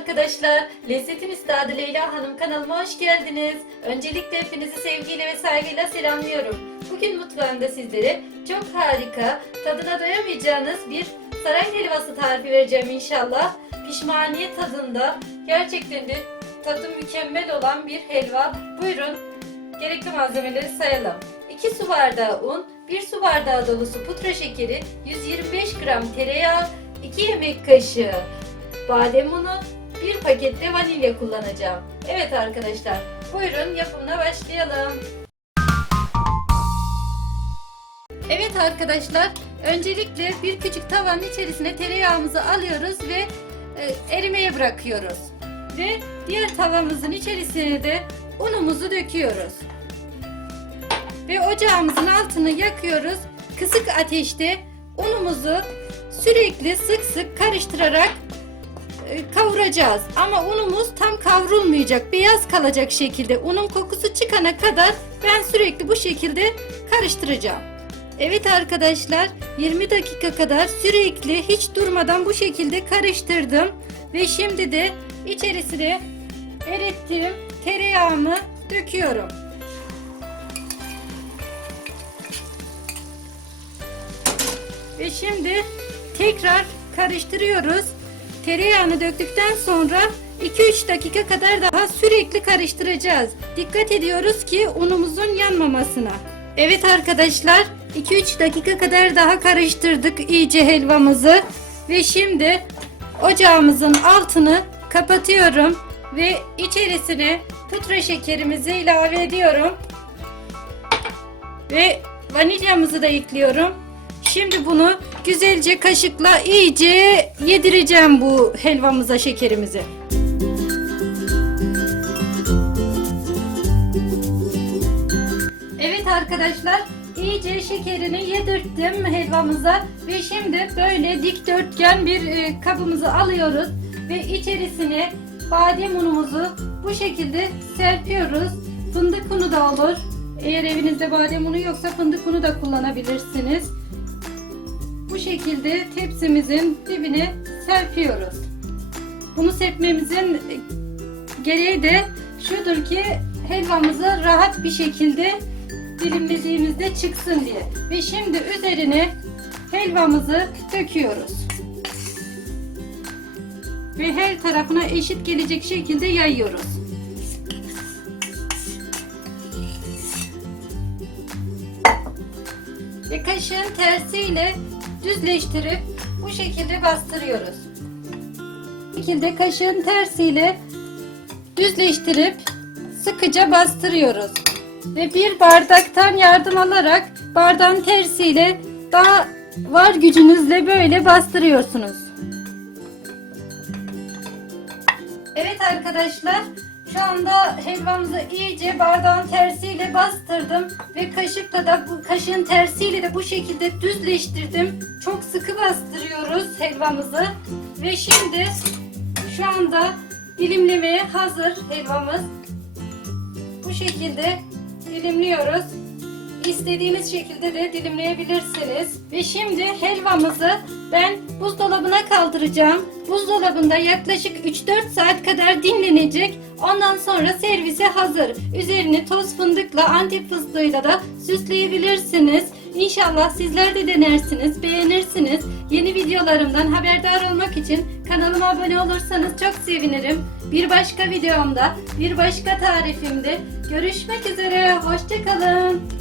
arkadaşlar. Lezzetin Üstadı Leyla Hanım kanalıma hoş geldiniz. Öncelikle hepinizi sevgiyle ve saygıyla selamlıyorum. Bugün mutfağımda sizlere çok harika, tadına doyamayacağınız bir saray helvası tarifi vereceğim inşallah. Pişmaniye tadında, gerçekten de tadı mükemmel olan bir helva. Buyurun, gerekli malzemeleri sayalım. 2 su bardağı un, 1 su bardağı dolusu pudra şekeri, 125 gram tereyağı, 2 yemek kaşığı badem unu, 1 paket de vanilya kullanacağım. Evet arkadaşlar, buyurun yapımına başlayalım. Evet arkadaşlar, öncelikle bir küçük tavanın içerisine tereyağımızı alıyoruz ve e, erimeye bırakıyoruz. Ve diğer tavamızın içerisine de unumuzu döküyoruz. Ve ocağımızın altını yakıyoruz. Kısık ateşte unumuzu sürekli sık sık karıştırarak kavuracağız. Ama unumuz tam kavrulmayacak. Beyaz kalacak şekilde. Unun kokusu çıkana kadar ben sürekli bu şekilde karıştıracağım. Evet arkadaşlar 20 dakika kadar sürekli hiç durmadan bu şekilde karıştırdım. Ve şimdi de içerisine erittiğim tereyağımı döküyorum. Ve şimdi tekrar karıştırıyoruz. Tereyağını döktükten sonra 2-3 dakika kadar daha sürekli karıştıracağız. Dikkat ediyoruz ki unumuzun yanmamasına. Evet arkadaşlar 2-3 dakika kadar daha karıştırdık iyice helvamızı. Ve şimdi ocağımızın altını kapatıyorum. Ve içerisine pudra şekerimizi ilave ediyorum. Ve vanilyamızı da ekliyorum. Şimdi bunu güzelce kaşıkla iyice yedireceğim bu helvamıza şekerimizi. Evet arkadaşlar iyice şekerini yedirttim helvamıza ve şimdi böyle dikdörtgen bir e, kabımızı alıyoruz ve içerisine badem unumuzu bu şekilde serpiyoruz. Fındık unu da olur. Eğer evinizde badem unu yoksa fındık unu da kullanabilirsiniz. Şekilde tepsimizin dibine serpiyoruz. Bunu serpmemizin e, gereği de şudur ki helvamızı rahat bir şekilde dilimlediğimizde çıksın diye. Ve şimdi üzerine helvamızı döküyoruz. Ve her tarafına eşit gelecek şekilde yayıyoruz. Ve kaşığın tersiyle düzleştirip bu şekilde bastırıyoruz. Bu şekilde kaşığın tersiyle düzleştirip sıkıca bastırıyoruz. Ve bir bardaktan yardım alarak bardağın tersiyle daha var gücünüzle böyle bastırıyorsunuz. Evet arkadaşlar şu anda helvamızı iyice bardağın tersiyle bastırdım ve kaşıkla da bu kaşığın tersiyle de bu şekilde düzleştirdim. Çok sıkı bastırıyoruz helvamızı ve şimdi şu anda dilimlemeye hazır helvamız. Bu şekilde dilimliyoruz. İstediğiniz şekilde de dilimleyebilirsiniz. Ve şimdi helvamızı ben buzdolabına kaldıracağım. Buzdolabında yaklaşık 3-4 saat kadar dinlenecek. Ondan sonra servise hazır. Üzerini toz fındıkla, antep fıstığıyla da süsleyebilirsiniz. İnşallah sizler de denersiniz, beğenirsiniz. Yeni videolarımdan haberdar olmak için kanalıma abone olursanız çok sevinirim. Bir başka videomda, bir başka tarifimde görüşmek üzere. Hoşçakalın.